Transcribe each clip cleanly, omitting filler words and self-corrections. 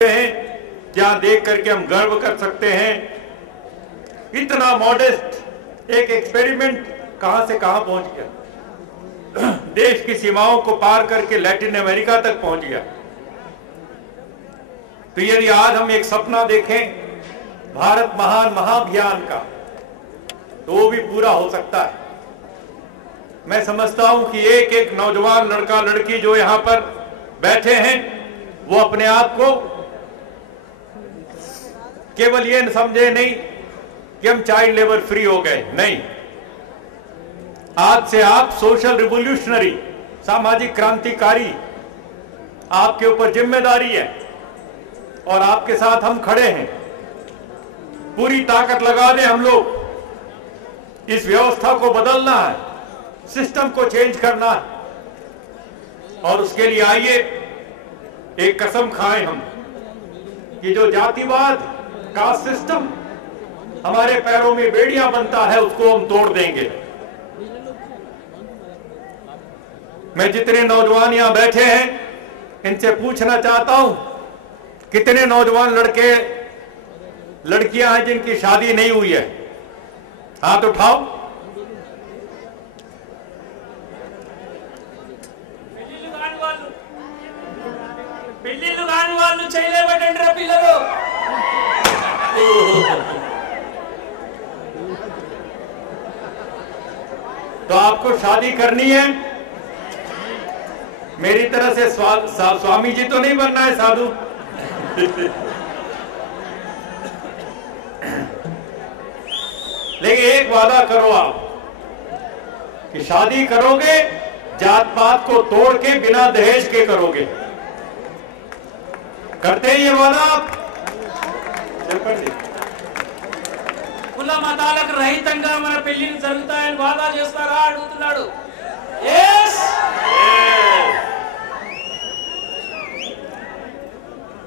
हैं, जहां देख करके हम गर्व कर सकते हैं। इतना मॉडेस्ट एक एक्सपेरिमेंट कहां से कहां पहुंच गया, देश की सीमाओं को पार करके लैटिन अमेरिका तक पहुंच गया। तो यदि आज हम एक सपना देखें भारत महान महाअभियान का, तो वो भी पूरा हो सकता है। मैं समझता हूं कि एक एक नौजवान लड़का लड़की जो यहां पर बैठे हैं, वो अपने आप को केवल ये समझे नहीं कि हम चाइल्ड लेबर फ्री हो गए, नहीं। आज से आप सोशल रिवोल्यूशनरी, सामाजिक क्रांतिकारी, आपके ऊपर जिम्मेदारी है और आपके साथ हम खड़े हैं। पूरी ताकत लगा दें हम लोग, इस व्यवस्था को बदलना है, सिस्टम को चेंज करना है। और उसके लिए आइए एक कसम खाएं हम कि जो जातिवाद का सिस्टम हमारे पैरों में बेड़ियां बनता है, उसको हम तोड़ देंगे। मैं जितने नौजवान यहां बैठे हैं, इनसे पूछना चाहता हूं, कितने नौजवान लड़के लड़कियां हैं जिनकी शादी नहीं हुई है? हाथ उठाओ। పెళ్లిళ్ళు కాని వాళ్ళు చేయలేబట్టండి రా పిల్లలు. तो आपको शादी करनी है, मेरी तरह से स्वामी जी तो नहीं बनना है, साधु। लेकिन एक वादा करो आप कि शादी करोगे, जात पात को तोड़ के बिना दहेज के करोगे। करते हैं ये वादा आप? కుల మతాలకు రహితంగా మన పెళ్లిళ్ళు జరుగుతాయని వాదా చేస్తారా అడుగుతున్నాడు. yes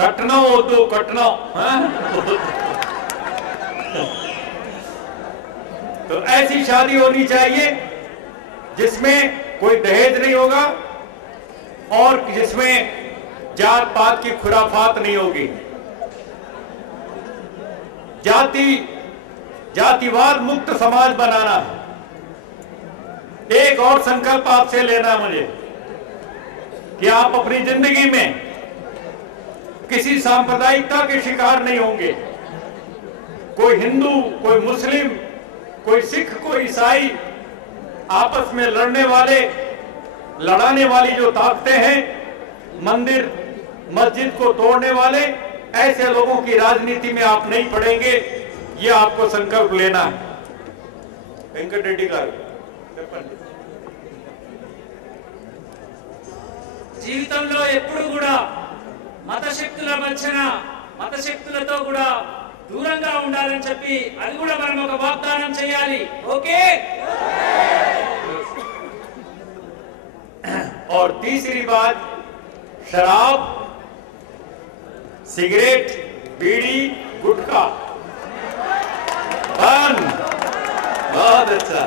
कटना हो तो कटना, तो ऐसी शादी होनी चाहिए जिसमें कोई दहेज नहीं होगा और जिसमें जात पात की खुराफात नहीं होगी। जातिवाद मुक्त समाज बनाना है। एक और संकल्प आपसे लेना मुझे कि आप अपनी जिंदगी में किसी सांप्रदायिकता के शिकार नहीं होंगे। कोई हिंदू, कोई मुस्लिम, कोई सिख, कोई ईसाई, आपस में लड़ने वाले, लड़ाने वाली जो ताकतें हैं, मंदिर मस्जिद को तोड़ने वाले, ऐसे लोगों की राजनीति में आप नहीं पड़ेंगे। ये आपको संकल्प लेना है। वेंकट रेड्डी गारू, జీవితంలో ఎప్పుడు కూడా మత శక్తుల మధ్యన, మత శక్తులతో కూడా దూరంగా ఉండాలని చెప్పి అది కూడా మనం ఒక వాగ్దానం చేయాలి. ఓకే? और तीसरी बात, शराब, सिगरेट, बीड़ी, गुटखा बंद। बहुत अच्छा।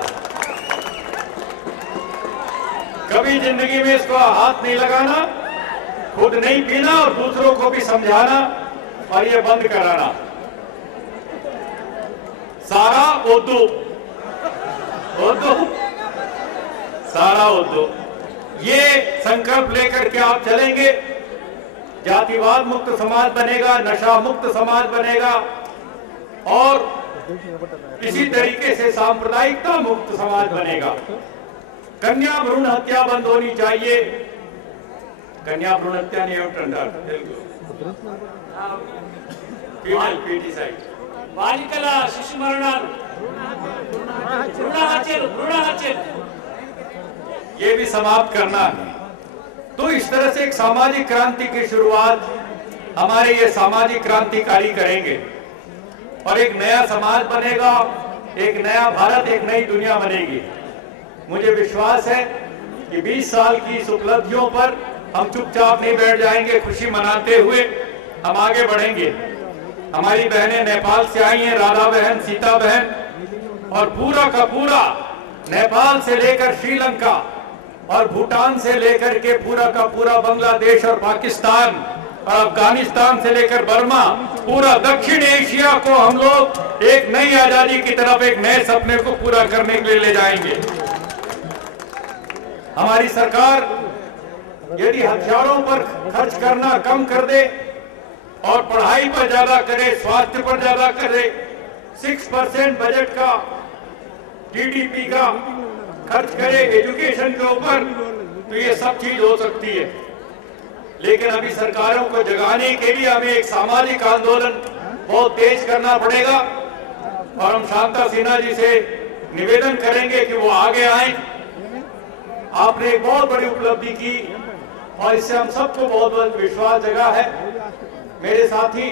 कभी जिंदगी में इसको हाथ नहीं लगाना, खुद नहीं पीना और दूसरों को भी समझाना और ये बंद कराना। सारा उर्दू, सारा उर्दू, ये संकल्प लेकर के आप चलेंगे, जातिवाद मुक्त समाज बनेगा, नशा मुक्त समाज बनेगा और इसी तरीके से सांप्रदायिकता मुक्त समाज बनेगा। कन्या भ्रूण हत्या बंद होनी चाहिए। कन्या भ्रूण हत्या नहीं బాలికల శిశు మరణాలు, భ్రూణ హత్యలు ये भी समाप्त करना है। तो इस तरह से एक सामाजिक क्रांति की शुरुआत हमारे ये सामाजिक क्रांतिकारी करेंगे और एक नया समाज बनेगा, एक नया भारत, एक नई दुनिया बनेगी। मुझे विश्वास है कि 20 साल की इस उपलब्धियों पर हम चुपचाप नहीं बैठ जाएंगे, खुशी मनाते हुए हम आगे बढ़ेंगे। हमारी बहनें नेपाल से आई हैं, राधा बहन, सीता बहन, और पूरा का पूरा नेपाल से लेकर श्रीलंका और भूटान से लेकर के पूरा का पूरा बांग्लादेश और पाकिस्तान और अफगानिस्तान से लेकर बर्मा, पूरा दक्षिण एशिया को हम लोग एक नई आजादी की तरफ, एक नए सपने को पूरा करने के लिए ले जाएंगे। हमारी सरकार यदि हथियारों पर खर्च करना कम कर दे और पढ़ाई पर ज्यादा करे, स्वास्थ्य पर ज्यादा करे, 6% बजट का जीडीपी का खर्च करे एजुकेशन के ऊपर, तो ये सब चीज हो सकती है। लेकिन अभी सरकारों को जगाने के लिए हमें एक सामाजिक आंदोलन बहुत तेज करना पड़ेगा और हम शांता सिन्हा जी से निवेदन करेंगे कि वो आगे आए। आपने एक बहुत बड़ी उपलब्धि की और इससे हम सबको बहुत विश्वास जगा है। मेरे साथी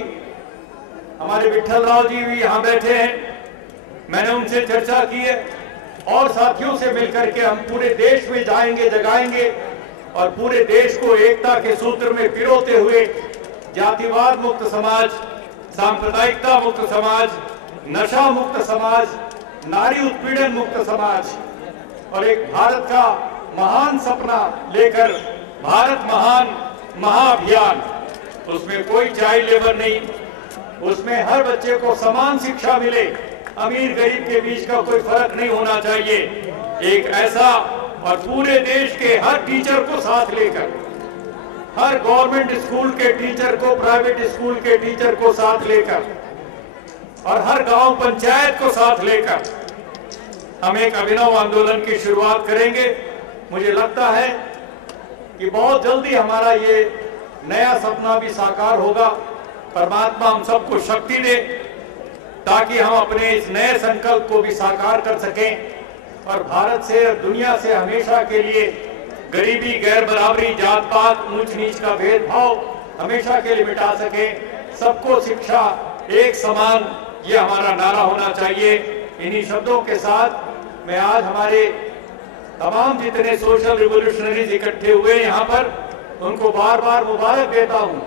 हमारे विठल राव जी भी यहाँ बैठे हैं, मैंने उनसे चर्चा की है और साथियों से मिलकर के हम पूरे देश में जाएंगे, जगाएंगे और पूरे देश को एकता के सूत्र में पिरोते हुए जातिवाद मुक्त समाज, सांप्रदायिकता मुक्त समाज, नशा मुक्त समाज, नारी उत्पीड़न मुक्त समाज और एक भारत का महान सपना लेकर भारत महान महाअभियान। उसमें कोई चाइल्ड लेबर नहीं, उसमें हर बच्चे को समान शिक्षा मिले, अमीर गरीब के बीच का कोई फर्क नहीं होना चाहिए। एक ऐसा और पूरे देश के हर टीचर को साथ लेकर, हर गवर्नमेंट स्कूल के टीचर को, प्राइवेट स्कूल के टीचर को साथ लेकर और हर गांव पंचायत को साथ लेकर हम एक अभिनव आंदोलन की शुरुआत करेंगे। मुझे लगता है कि बहुत जल्दी हमारा ये नया सपना भी साकार होगा। परमात्मा हम सबको शक्ति दे ताकि हम अपने इस नए संकल्प को भी साकार कर सकें और भारत से और दुनिया से हमेशा के लिए गरीबी, गैर बराबरी, जात पात, ऊंच नीच का भेदभाव हमेशा के लिए मिटा सकें। सबको शिक्षा एक समान, ये हमारा नारा होना चाहिए। इन्हीं शब्दों के साथ मैं आज हमारे तमाम जितने सोशल रिवोल्यूशनरीज इकट्ठे हुए यहाँ पर, उनको बार बार मुबारक देता हूँ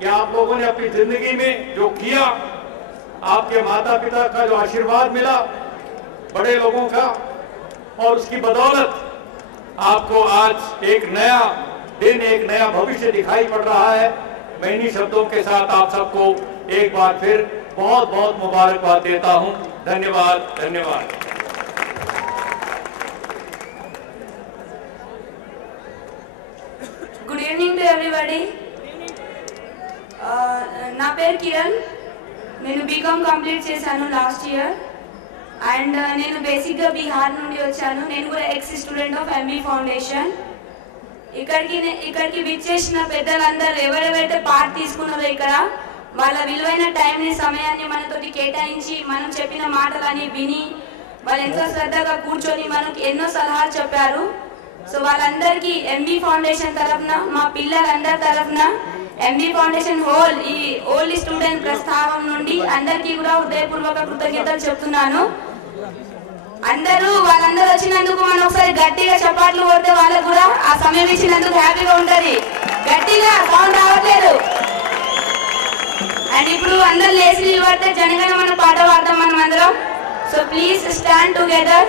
कि आप लोगों ने अपनी जिंदगी में जो किया, आपके माता पिता का जो आशीर्वाद मिला, बड़े लोगों का, और उसकी बदौलत आपको आज एक नया दिन, एक नया भविष्य दिखाई पड़ रहा है। मैं इन्हीं शब्दों के साथ आप सबको एक बार फिर बहुत बहुत मुबारकबाद देता हूं। धन्यवाद, धन्यवाद। Good evening to everybody. నా పేరు కిరణ్. నేను బీకామ్ కంప్లీట్ చేశాను లాస్ట్ ఇయర్ అండ్ నేను బేసిక్గా బీహార్ నుండి వచ్చాను. నేను కూడా X student of MB foundation. ఇక్కడికి విచ్చేసిన పెద్దలందరూ ఎవరెవరైతే పార్ట్ తీసుకున్నారో ఇక్కడ వాళ్ళ విలువైన టైంని, సమయాన్ని మనతోటి కేటాయించి మనం చెప్పిన మాటలని విని వాళ్ళు ఎంతో శ్రద్ధగా కూర్చొని మనకు ఎన్నో సలహాలు చెప్పారు. సో వాళ్ళందరికీ ఎంబీ ఫౌండేషన్ తరఫున, మా పిల్లలందరి తరఫున, ఎంబీ ఫౌండేషన్ హోల్ ఈ ఓల్డ్ స్టూడెంట్ ప్రస్థానం నుండి అందరికీ కూడా హృదయపూర్వక కృతజ్ఞతలు చెప్తున్నాను. వాళ్ళందరూ వచ్చినందుకు మనం ఒకసారి గట్టిగా చప్పట్లు కొడితే వాళ్ళకు కూడా ఆ సమయం ఇచ్చినందుకు హ్యాపీగా ఉంటది. గట్టిగా సౌండ్ రావట్లేదు. అండ్ ఇప్పుడు అందరు లేచి నిలబడితే జనగణమన పాట పాడతాం మనం అందరం. So please stand together.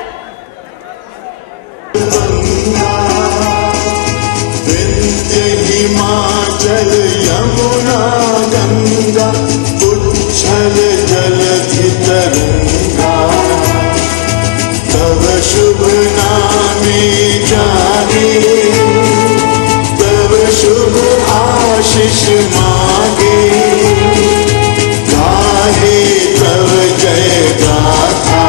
Himachal Yamuna Ganga उच्छल जलधि तरंगा तव शुभ नामे जागे तव शुभ आशीष मांगे गाहे तव जय गाथा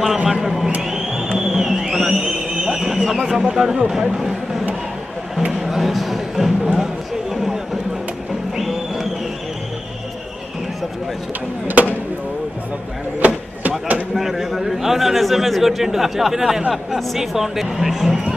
మనం మాట్లాడుకుంటాం అవునా SMS కొట్టిండు చెప్పిన నేను సి ఫౌండేషన్